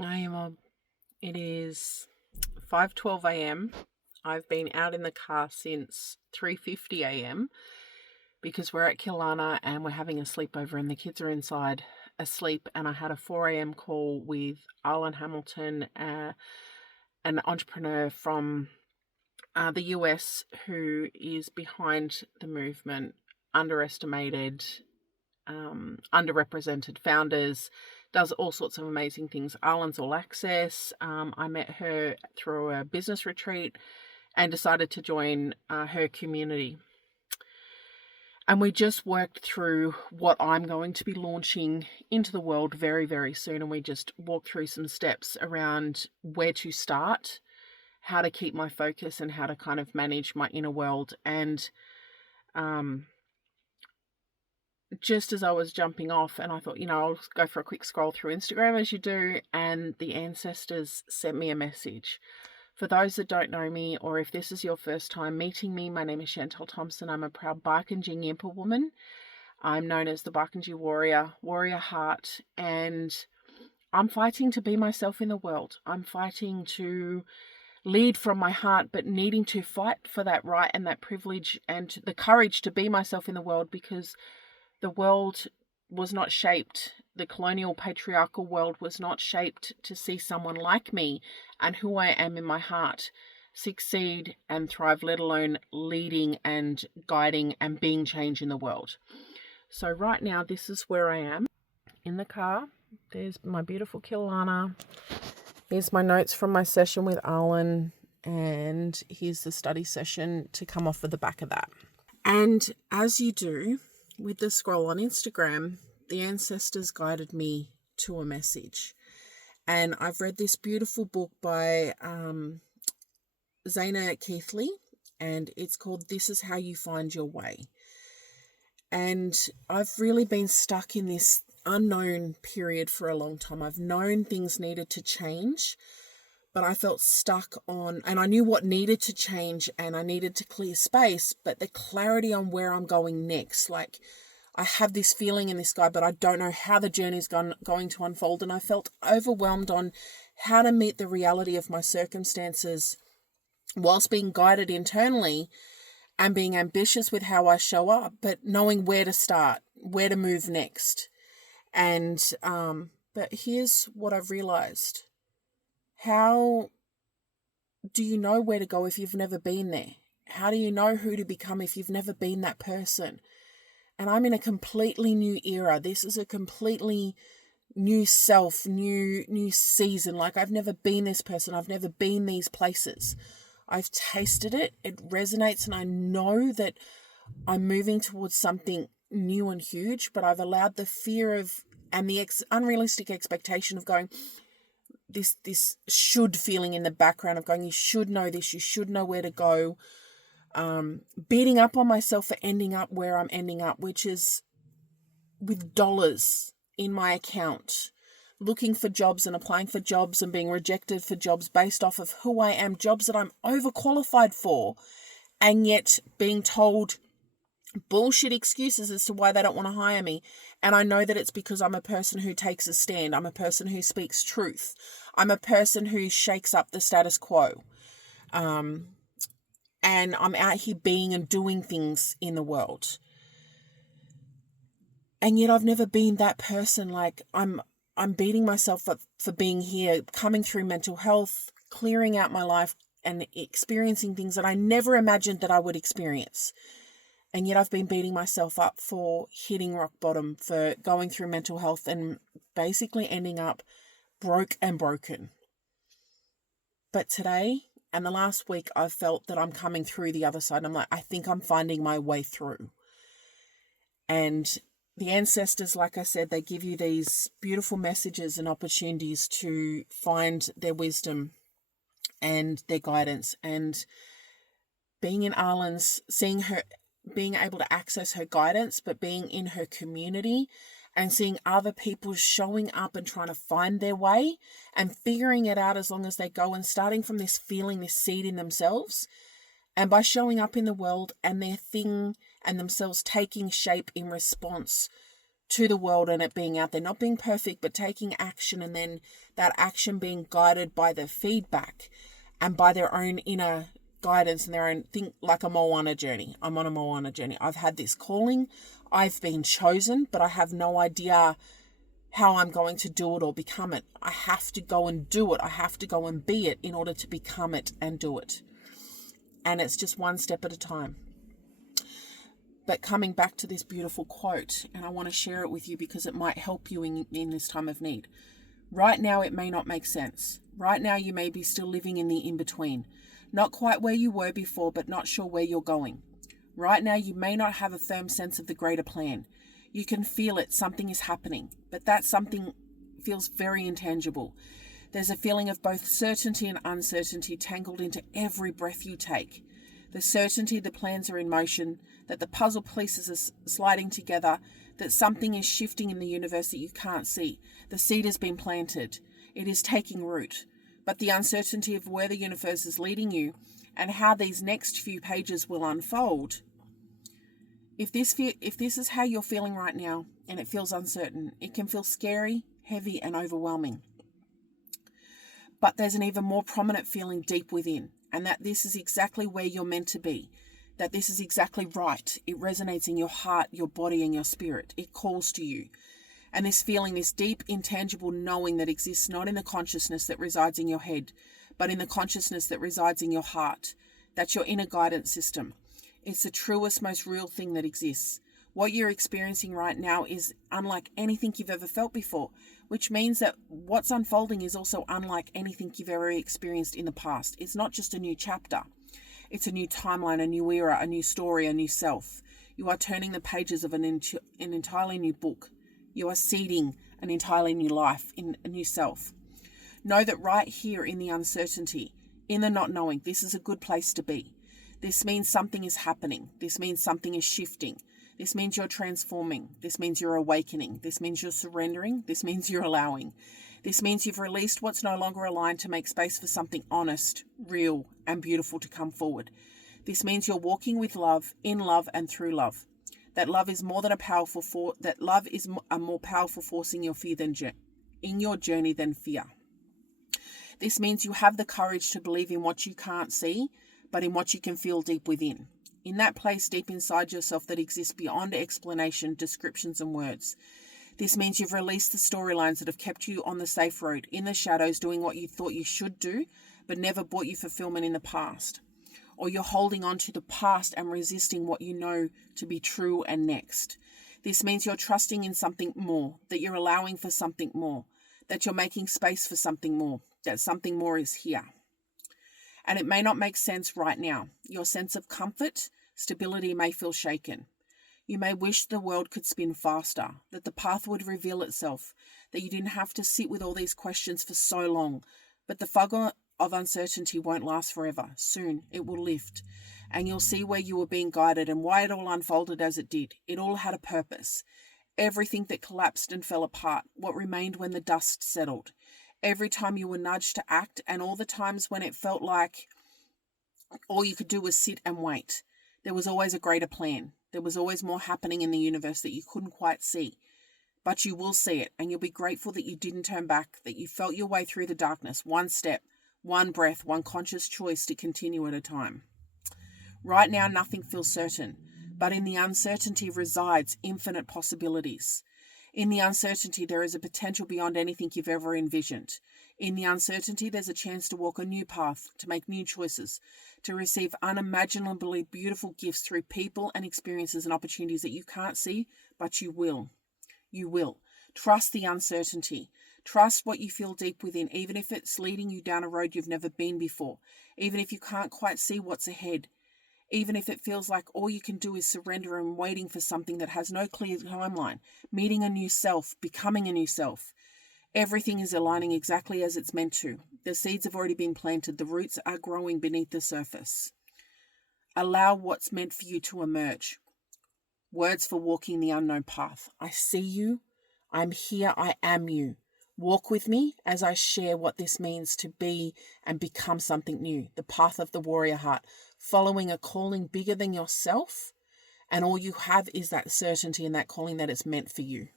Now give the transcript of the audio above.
Hi, Mob. It is 5:12 a.m. I've been out in the car since 3:50 a.m. because we're at Killarney and we're having a sleepover and the kids are inside asleep. And I had a 4 a.m. call with Arlen Hamilton, an entrepreneur from the US who is behind the movement, underestimated, underrepresented founders, does all sorts of amazing things. Arlen's All Access. I met her through a business retreat and decided to join her community. And we just worked through what I'm going to be launching into the world very, very soon. And we just walked through some steps around where to start, how to keep my focus, and how to kind of manage my inner world. And just as I was jumping off, and I thought, I'll go for a quick scroll through Instagram as you do, and the ancestors sent me a message. For those that don't know me, or if this is your first time meeting me, my name is Chantal Thompson. I'm a proud Barkindji Yimpa woman. I'm known as the Barkindji warrior heart, and I'm fighting to be myself in the world. I'm fighting to lead from my heart, but needing to fight for that right and that privilege and the courage to be myself in the world, because the world was not shaped, the colonial patriarchal world was not shaped to see someone like me and who I am in my heart succeed and thrive, let alone leading and guiding and being change in the world. So right now, this is where I am in the car. There's my beautiful Killarney. Here's my notes from my session with Arlen, and here's the study session to come off of the back of that. And as you do with the scroll on Instagram, the ancestors guided me to a message. And I've read this beautiful book by Zana Keithley, and it's called This Is How You Find Your Way. And I've really been stuck in this unknown period for a long time. I've known things needed to change, but I felt stuck on, and I knew what needed to change and I needed to clear space, but the clarity on where I'm going next, like I have this feeling in this guy, but I don't know how the journey is going to unfold. And I felt overwhelmed on how to meet the reality of my circumstances whilst being guided internally and being ambitious with how I show up, but knowing where to start, where to move next. And, but here's what I've realized. How do you know where to go if you've never been there? How do you know who to become if you've never been that person? And I'm in a completely new era. This is a completely new self, new season. Like I've never been this person. I've never been these places. I've tasted it. It resonates, and I know that I'm moving towards something new and huge, but I've allowed the fear of and the unrealistic expectation of going, this should feeling in the background of going, you should know this, you should know where to go. Beating up on myself for ending up where I'm ending up, which is with dollars in my account, looking for jobs and applying for jobs and being rejected for jobs based off of who I am, jobs that I'm overqualified for, and yet being told bullshit excuses as to why they don't want to hire me. And I know that it's because I'm a person who takes a stand. I'm a person who speaks truth. I'm a person who shakes up the status quo. And I'm out here being and doing things in the world. And yet I've never been that person. Like I'm beating myself up for being here, coming through mental health, clearing out my life and experiencing things that I never imagined that I would experience. And yet I've been beating myself up for hitting rock bottom, for going through mental health and basically ending up broke and broken. But today and the last week, I've felt that I'm coming through the other side. I'm like, I think I'm finding my way through. And the ancestors, like I said, they give you these beautiful messages and opportunities to find their wisdom and their guidance. And being in Arlen's, seeing her, being able to access her guidance, but being in her community and seeing other people showing up and trying to find their way and figuring it out as long as they go, and starting from this feeling, this seed in themselves, and by showing up in the world and their thing and themselves taking shape in response to the world and it being out there, not being perfect, but taking action, and then that action being guided by the feedback and by their own inner guidance and their own thing, like a Moana journey. I'm on a Moana journey. I've had this calling. I've been chosen, but I have no idea how I'm going to do it or become it. I have to go and do it. I have to go and be it in order to become it and do it. And it's just one step at a time. But coming back to this beautiful quote, and I want to share it with you because it might help you in this time of need. Right now, it may not make sense. Right now, you may be still living in the in-between. Not quite where you were before, but not sure where you're going. Right now, you may not have a firm sense of the greater plan. You can feel it, something is happening, but that something feels very intangible. There's a feeling of both certainty and uncertainty tangled into every breath you take. The certainty the plans are in motion, that the puzzle pieces are sliding together, that something is shifting in the universe that you can't see. The seed has been planted. It is taking root. But the uncertainty of where the universe is leading you and how these next few pages will unfold. If this is how you're feeling right now and it feels uncertain, it can feel scary, heavy, and overwhelming. But there's an even more prominent feeling deep within, and that this is exactly where you're meant to be, that this is exactly right. It resonates in your heart, your body, and your spirit. It calls to you. And this feeling, this deep, intangible knowing that exists not in the consciousness that resides in your head, but in the consciousness that resides in your heart. That's your inner guidance system. It's the truest, most real thing that exists. What you're experiencing right now is unlike anything you've ever felt before, which means that what's unfolding is also unlike anything you've ever experienced in the past. It's not just a new chapter. It's a new timeline, a new era, a new story, a new self. You are turning the pages of an entirely new book. You are seeding an entirely new life in a new self. Know that right here in the uncertainty, in the not knowing, this is a good place to be. This means something is happening. This means something is shifting. This means you're transforming. This means you're awakening. This means you're surrendering. This means you're allowing. This means you've released what's no longer aligned to make space for something honest, real, and beautiful to come forward. This means you're walking with love, in love, and through love. That love is more than a powerful force. That love is a more powerful force in your journey than fear. This means you have the courage to believe in what you can't see, but in what you can feel deep within. In that place deep inside yourself that exists beyond explanation, descriptions, and words. This means you've released the storylines that have kept you on the safe road, in the shadows, doing what you thought you should do, but never brought you fulfillment in the past. Or you're holding on to the past and resisting what you know to be true and next. This means you're trusting in something more, that you're allowing for something more, that you're making space for something more, that something more is here. And it may not make sense right now. Your sense of comfort, stability may feel shaken. You may wish the world could spin faster, that the path would reveal itself, that you didn't have to sit with all these questions for so long. But the fog of uncertainty won't last forever. Soon it will lift, and you'll see where you were being guided and why it all unfolded as it did. It all had a purpose. Everything that collapsed and fell apart, what remained when the dust settled. Every time you were nudged to act, and all the times when it felt like all you could do was sit and wait. There was always a greater plan. There was always more happening in the universe that you couldn't quite see. But you will see it, and you'll be grateful that you didn't turn back, that you felt your way through the darkness, one step, one breath, one conscious choice to continue at a time. Right now, nothing feels certain, but in the uncertainty resides infinite possibilities. In the uncertainty, there is a potential beyond anything you've ever envisioned. In the uncertainty, there's a chance to walk a new path, to make new choices, to receive unimaginably beautiful gifts through people and experiences and opportunities that you can't see, but you will. You will. Trust the uncertainty. Trust what you feel deep within, even if it's leading you down a road you've never been before, even if you can't quite see what's ahead, even if it feels like all you can do is surrender and waiting for something that has no clear timeline, meeting a new self, becoming a new self. Everything is aligning exactly as it's meant to. The seeds have already been planted. The roots are growing beneath the surface. Allow what's meant for you to emerge. Words for walking the unknown path. I see you. I'm here. I am you. Walk with me as I share what this means to be and become something new. The path of the warrior heart. Following a calling bigger than yourself. And all you have is that certainty and that calling that it's meant for you.